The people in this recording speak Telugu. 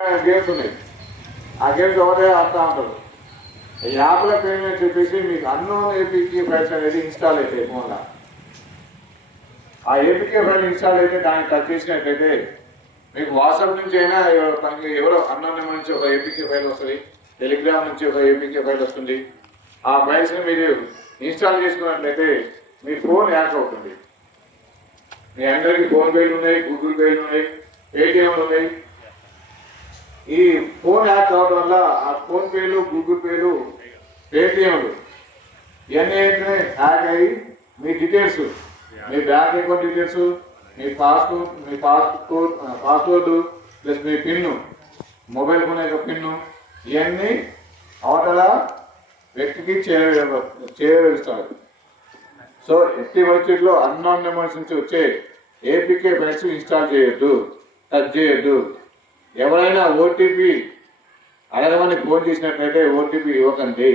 గేమ్స్ ఉన్నాయి. ఆ గేమ్స్ ఒకటే ఆడుతూ ఉంటారు. ఈ యాప్ల పేమెంట్ చెప్పేసి మీకు అన్నోన్ ఏపీకే ఫైల్స్ అనేది ఇన్స్టాల్ అవుతాయి ఫోన్లో. ఆ ఏపీకే ఫైల్ ఇన్స్టాల్ అయితే దాన్ని టచ్ చేసినట్లయితే మీకు వాట్సాప్ నుంచి అయినా ఎవరో తనకి ఎవరో అన్నోన్ నెంబర్ నుంచి ఒక ఏపీకే ఫైల్ వస్తుంది. టెలిగ్రామ్ నుంచి ఒక ఏపీకే ఫైల్ వస్తుంది. ఆ ఫైల్స్ని మీరు ఇన్స్టాల్ చేసుకున్నట్లయితే మీ ఫోన్ హ్యాక్ అవుతుంది. మీ అందరికీ ఫోన్ పేలు ఉన్నాయి గూగుల్ పేలు ఉన్నాయి పేటిఎంలు ఉన్నాయి. ఈ ఫోన్ హ్యాక్ అవడం వల్ల ఆ ఫోన్ పేలు గూగుల్ పేలు పేటిఎంలు ఇవన్నీ హ్యాక్ అయ్యి మీ డీటెయిల్స్ మీ బ్యాంక్ అకౌంట్ డీటెయిల్స్ మీ పాస్బుక్ మీ పాస్కోడ్ పాస్వర్డ్ ప్లస్ మీ పిన్ను మొబైల్ ఫోన్ యొక్క పిన్ను ఇవన్నీ అవతల వ్యక్తికి చేర చేరవేస్తారు సో ఎట్టి పరిస్థితుల్లో అన్నోన్ నెంబర్స్ నుంచి వచ్చే ఏపీకే ఫైల్స్ ఇన్స్టాల్ చేయొద్దు టచ్ చేయొద్దు. ఎవరైనా ఓటీపీ అడగమని ఫోన్ చేసినట్లయితే ఓటీపీ ఇవ్వకండి.